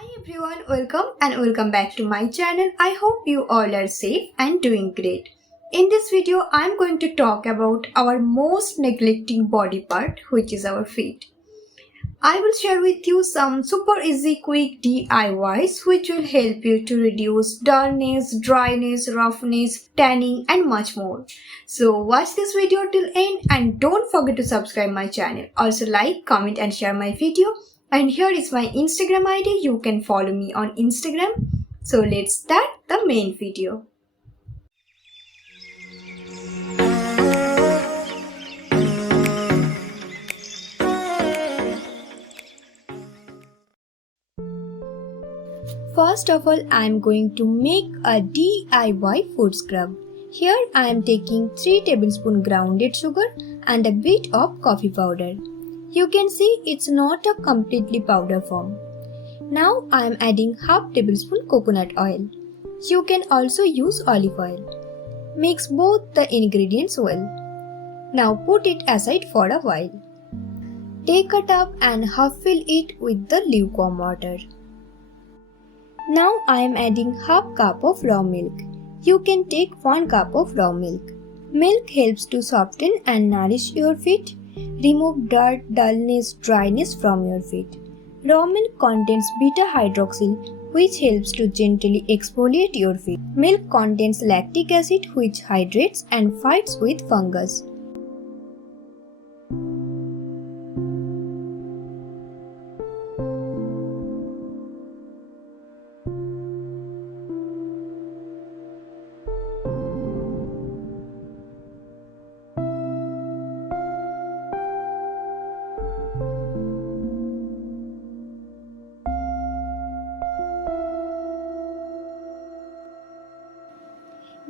Hi everyone, welcome back to my channel. I hope you all are safe and doing great. In this video, I'm going to talk about our most neglecting body part, which is our feet. I will share with you some super easy quick DIYs which will help you to reduce dullness, dryness, roughness, tanning and much more. So watch this video till end and don't forget to subscribe my channel. Also like, comment and share my video. And here is my Instagram ID. You can follow me on Instagram. So let's start the main video. First of all, I am going to make a DIY foot scrub. Here I am taking 3 tablespoons grounded sugar and a bit of coffee powder. You can see it's not a completely powder form. Now I am adding half tablespoon coconut oil. You can also use olive oil. Mix both the ingredients well. Now put it aside for a while. Take a tub and half fill it with the lukewarm water. Now I am adding half cup of raw milk. You can take 1 cup of raw milk. Milk helps to soften and nourish your feet. Remove dirt, dullness, dryness from your feet. Raw milk contains beta-hydroxyl which helps to gently exfoliate your feet. Milk contains lactic acid which hydrates and fights with fungus.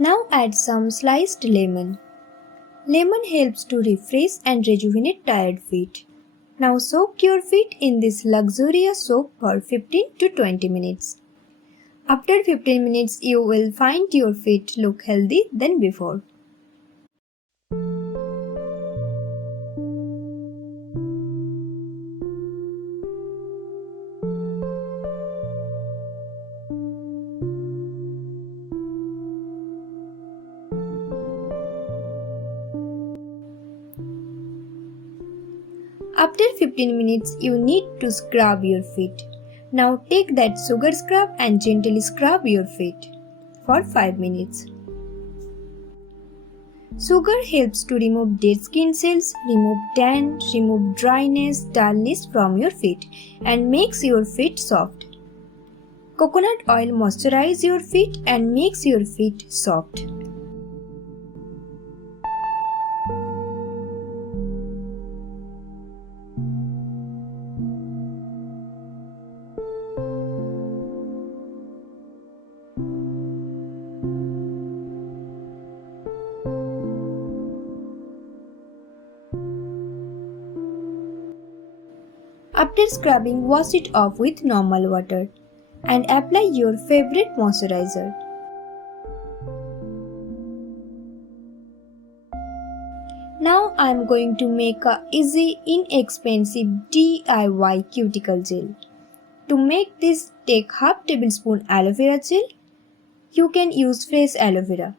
Now add some sliced lemon. Lemon helps to refresh and rejuvenate tired feet. Now soak your feet in this luxurious soap for 15 to 20 minutes. After 15 minutes, you will find your feet look healthy than before. After 15 minutes, you need to scrub your feet. Now take that sugar scrub and gently scrub your feet for 5 minutes. Sugar helps to remove dead skin cells, remove tan, remove dryness, dullness from your feet and makes your feet soft. Coconut oil moisturizes your feet and makes your feet soft. After scrubbing, wash it off with normal water and apply your favorite moisturizer. Now I am going to make a easy, inexpensive DIY cuticle gel. To make this, take half tablespoon aloe vera gel. You can use fresh aloe vera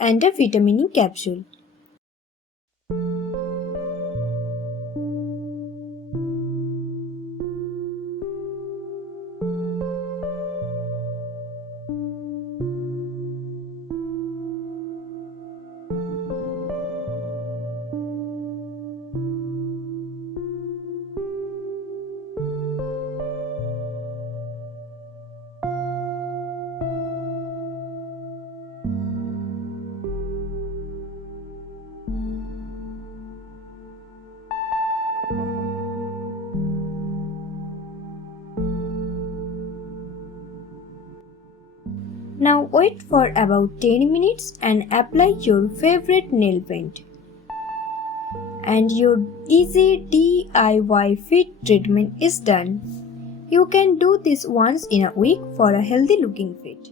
and a vitamin E capsule. Now wait for about 10 minutes and apply your favorite nail paint. And your easy DIY feet treatment is done. You can do this once in a week for a healthy looking feet.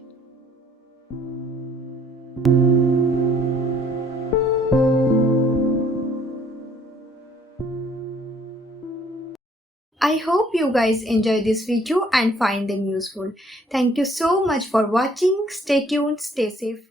I hope you guys enjoy this video and find them useful. Thank you so much for watching. Stay tuned, stay safe.